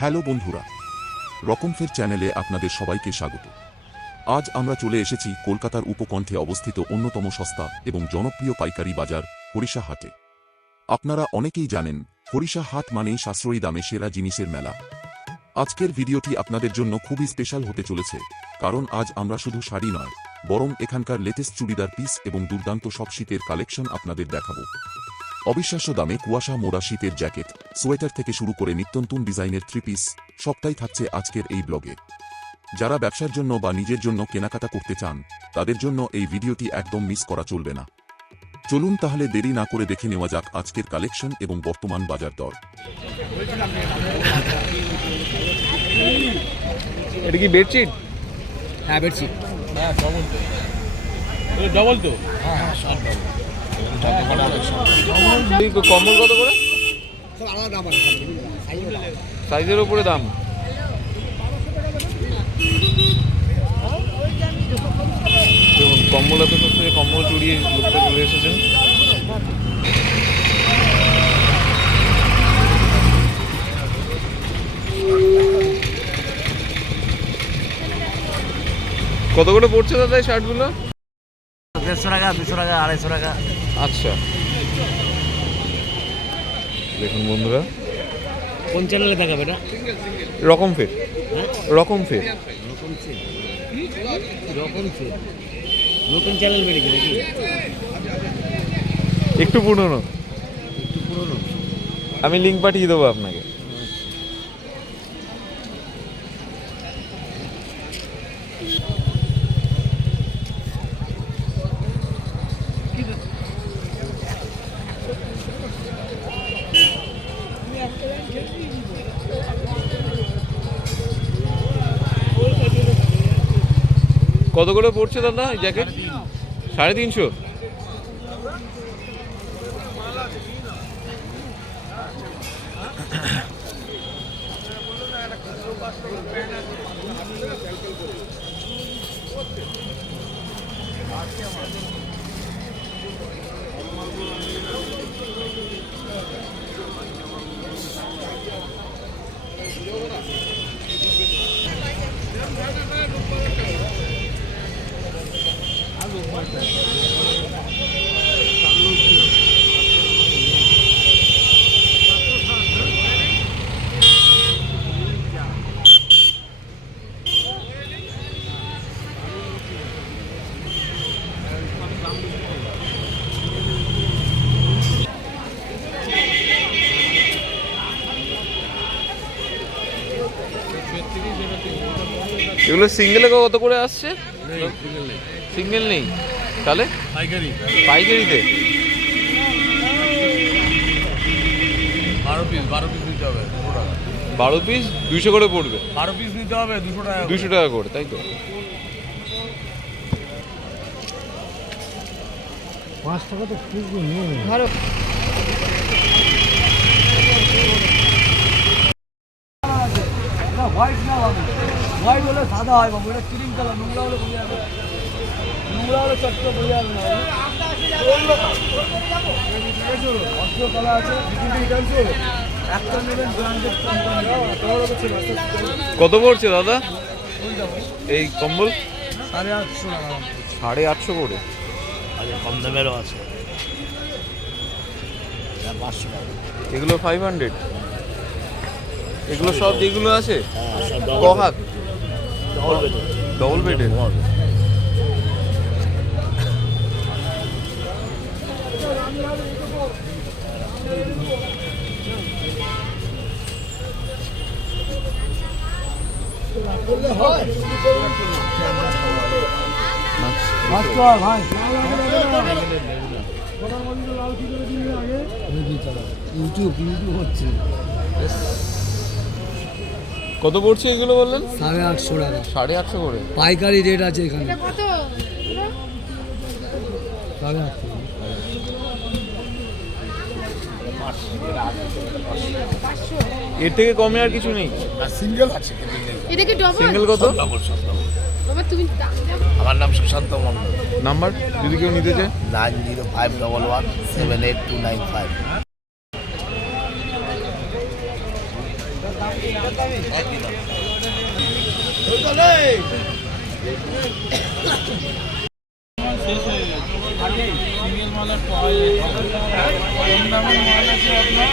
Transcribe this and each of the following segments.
Hello বন্ধুরা রকমফের চ্যানেলে আপনাদের সবাইকে স্বাগত। আজ আমরা চলে এসেছি কলকাতার উপকণ্ঠে অবস্থিত অন্যতম সস্তা এবং জনপ্রিয় পাইকারি বাজার হরিষা হাটে। আপনারা অনেকেই জানেন, হরিষা হাট মানেই সাশ্রয়ী দামে সেরা জিনিসের মেলা। আজকের ভিডিওটি আপনাদের জন্য খুবই স্পেশাল হতে চলেছে, কারণ আজ আমরা শুধু শাড়ি নয়, বরং এখানকার লেটেস্ট চুড়িদার পিস এবং দুর্দান্ত সব শীতের কালেকশন আপনাদের দেখাবো। অবিশ্বাস্য দামে কুয়াশা মোড়া শীতের জ্যাকেট সোয়েটার থেকে শুরু করে নিত্যন্তন ডিজাইনের থ্রি পিস সবটাই থাকছে আজকের এই ব্লগে। যারা ব্যবসার জন্য বা নিজের জন্য কেনাকাটা করতে চান তাদের জন্য এই ভিডিওটি একদম মিস করা চলবে না। চলুন তাহলে দেরি না করে দেখে নেওয়া যাক আজকের কালেকশন এবং বর্তমান বাজার দর। এটা কি বেডশিট? হ্যাঁ বেডশিট। ডবল তো। এই কম্বল কত করে সব আলাদা size এর দাম। সাইজের উপরে দাম। কম্বল এত সস্তায় কম্বল চুরিয়ে লোকটা চলে এসেছেন কত করে পড়ছে দাদা এই শার্টগুলো? দেড়শো টাকা দুশো টাকা আড়াইশো টাকা। আচ্ছা। দেখুন বন্ধুরা। কোন চ্যানেলে দেখাবে এটা? রকম ফের। হ্যাঁ? রকম ফের। রকম সেল নতুন চ্যানেল বেরিয়েছে নাকি? একটু পুরনো। একটু পুরনো। আমি লিঙ্ক পাঠিয়ে দেবো আপনাকে। কত করে পড়ছে দাদা এই জ্যাকেট সাড়ে তিনশো? এগুলো সিঙ্গেলে কত করে আসছে? সিঙ্গেল নেই। তাহলে? পাইকারি। পাইকারিতে? বারো পিস বারো পিস নিতে হবে দুশো টাকা। বারো পিস দুইশো করে পড়বে। বারো পিস নিতে হবে দুশো টাকা করে। দুশো টাকা করে তাই তো? পাঁচ টাকা তো খুব নিয়ে হোয়াইট না বাবু হোয়াইট হলে সাদা হয় বাবু এটা ক্রিম কালার নোংরা হলে বোঝা যাবে নোংরা হলে চট করে বোঝা যাবে না অস্ত্র কালার আছে একটা নেবেন ব্র্যান্ডেড কোম্পানি কত পড়ছে দাদা? এই কম্বল? সাড়ে আটশো সাড়ে আটশো করে। কম দামেরও আছে। পাঁচশো টাকা। এগুলো ফাইভ হান্ড্রেড এগুলো সব যেগুলো আছে? হ্যাঁ সব ক হাত? ডবল বেডের ইউটিউব ইউটিউব হচ্ছে কত পড়ছে এগুলো বললেন? সাড়ে আটশো টাকা। সাড়ে আটশো করে। পাইকারি রেট আছে এখানে। সাড়ে আটশো এর থেকে কমে আর কিছু নেই? সিঙ্গেল আছে এটা কি ডবল সিঙ্গেল কত? ডবল সব ডবল তুমি আমার নাম সুশান্ত মন্ডল নাম্বার যদি কেউ নিতে চায়? Nine zero five double one seven eight two nine five শেষ হয়ে গেছে সিঙ্গেল মাল পাওয়া যায় কম দামের মাল আছে আপনার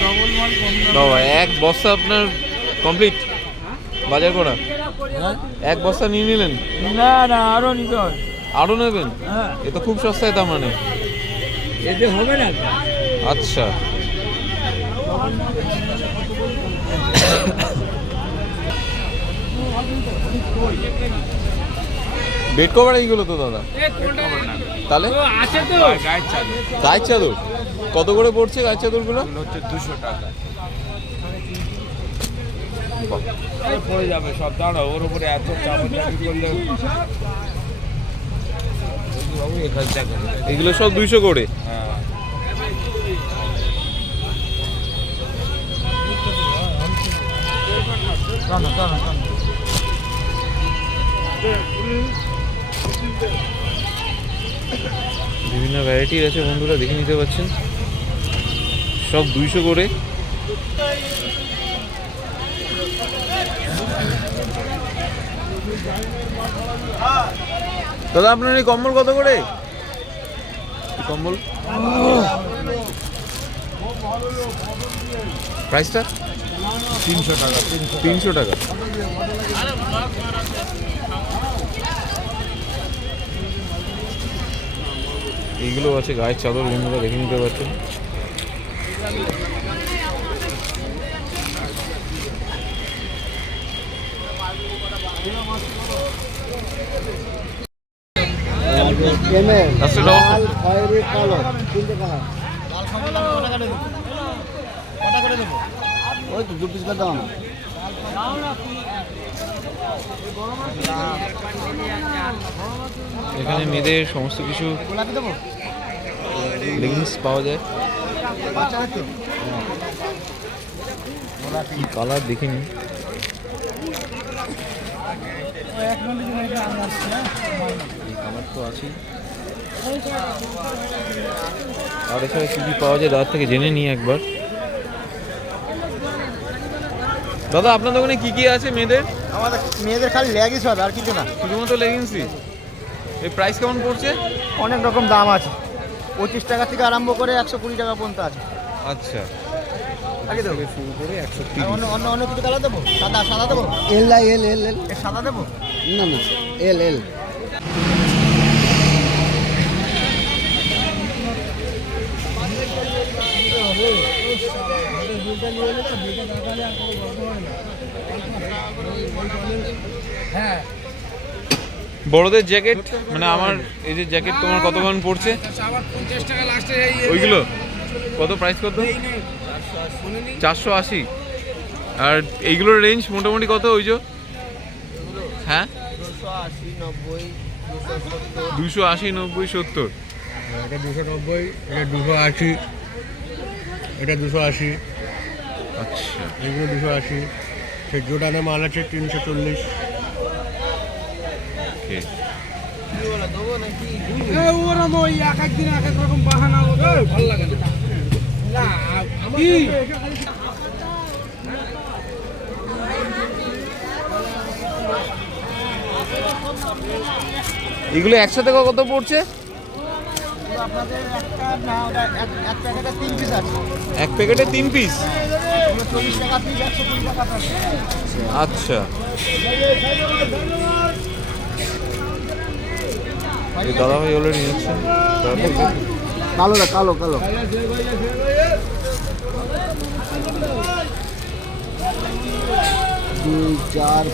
ডবল মাল কম দামে বাবা এক বস্তা আপনার কমপ্লিট বাজার করা? এক বস্তা নিয়ে নিলেন? না না আরও নিতে হবে। আরও নেবেন? হ্যাঁ। এ তো খুব সস্তায় তার মানে। এতে হবে না আচ্ছা। বেড কভার এইগুলো তো দাদা? তাহলে আছে তো। গায়ের চাদর। কত করে পড়ছে গায়ের চাদরগুলো? হচ্ছে দুশো টাকা। পড়ে যাবে সব দাঁড়া ওর উপরে এত চাপাচাপি করলে এগুলো সব দুইশো করে? হ্যাঁ। বিভিন্ন ভ্যারাইটির আছে বন্ধুরা দেখে নিতে পারছেন সব দুইশো করে। দাদা আপনার এই কম্বল কত করে? কম্বল? প্রাইসটা তিনশো টাকা তিনশো তিনশো টাকা। এইগুলো আছে গায়ের চাদর বন্ধুরা দেখে নিতে পারছেন। ওই তো দাম এখানে মেয়েদের সমস্ত কিছু লেগিংস পাওয়া যায়। কি কালার দেখিনি কালার তো আছেই। আর এছাড়া কি কি পাওয়া যায় দাদার থেকে জেনে নিই একবার। দাদা, আপনার দোকানে কি কি আছে মেয়েদের? আমাদের মেয়েদের খালি লেগিস হবে আর কিছু না শুধুমাত্র লেগিংসই এই প্রাইস কেমন পড়ছে অনেক রকম দাম আছে পঁচিশ টাকা থেকে আরম্ভ করে একশো কুড়ি টাকা পর্যন্ত আছে আচ্ছা আগে দেবো শুরু করে একশো অন্য অন্য অন্য কিছু কালার দেবো সাদা সাদা দেবো এল না এল এল এল সাদা দেবো না না এল এল বড়দের জ্যাকেট মানে আমার এই যে জ্যাকেট তোমার কত কতক্ষণ পড়ছে? ওইগুলো? কত প্রাইস কত? চারশো আশি। আর এইগুলোর রেঞ্জ মোটামুটি কত ওই যে? হ্যাঁ? দুশো আশি নব্বই সত্তর। এটা দুশো নব্বই এটা দুশো আশি। এটা দুশো আশি। আচ্ছা। এগুলো দুশো আশি। জোডানে মাল আছে তিনশো চল্লিশ। okay. ওরা ওই এক এক দিন এক এক রকম বাহানা ভালো লাগে না। না কি? এগুলো একসাথে কত পড়ছে আপনাদের একটা না ওটা এক প্যাকেটে তিন পিস আচ্ছা। দাদা ভাই অলরেডি নিচ্ছেন কালো না কালো কালো।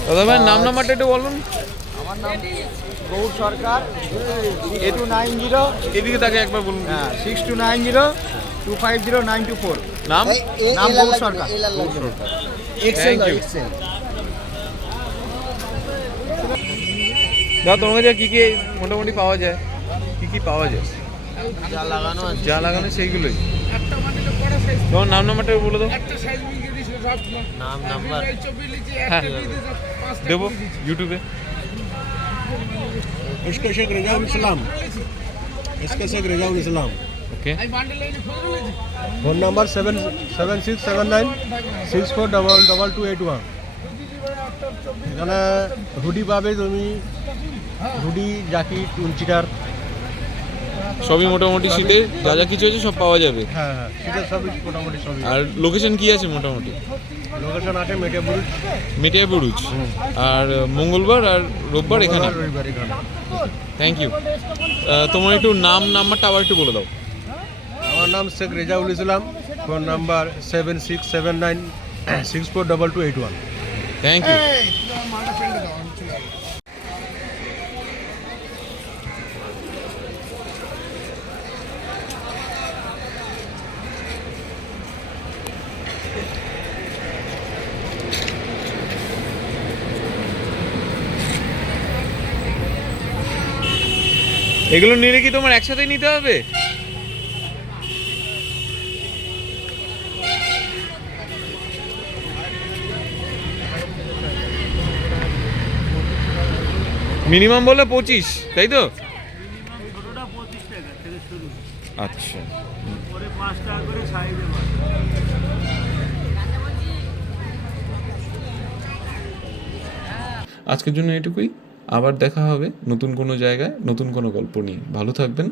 দাদা ভাই নাম নাম্বারটা একটু বলুন। আমার নাম Gour Sarkar two nine zero এদিকে তাকে একবার বলুন। হ্যাঁ six two nine zero two five zero nine two four নাম? নাম গৌর সরকার। থ্যাংক ইউ দাদা তোমার কাছে কি কি মোটামুটি পাওয়া যায়? কি কি পাওয়া যায়? যা লাগানো যা লাগানো সেইগুলোই। তোমার নাম নাম্বারটা বলে দাও। নাম নাম্বার। হ্যাঁ দেবো ইউটিউবে इसका शेख रजाउल इस्लाम इसका Sheikh Rezaul Islam okay phone number seven seven six seven nine six four double double two eight one এখানে হুডি পাবে তুমি হুডি জ্যাকেট উঞ্চিটার সবই মোটামুটি শীতের যা যা কিছু আছে সব পাওয়া যাবে। হ্যাঁ হ্যাঁ শীতের সবই মোটামুটি সবই। আর লোকেশন কি আছে মোটামুটি? লোকেশন আছে মেটিয়াপুর মেটিয়া বুরুজ। আর মঙ্গলবার আর রোববার এখানে? রবিবার এখানে। থ্যাংক ইউ তোমার একটু নাম নাম্বারটা আবার একটু বলে দাও। আমার নাম Sheikh Rezaul Islam. Phone number seven six seven nine six four double two eight one thank you এগুলো নিলে কি তোমার একসাথেই নিতে হবে? মিনিমাম বলে পঁচিশ, তাই তো? আচ্ছা। আজকের জন্য এটুকুই আবার দেখা হবে নতুন কোনো জায়গায় নতুন কোনো গল্প নিয়ে। ভালো থাকবেন।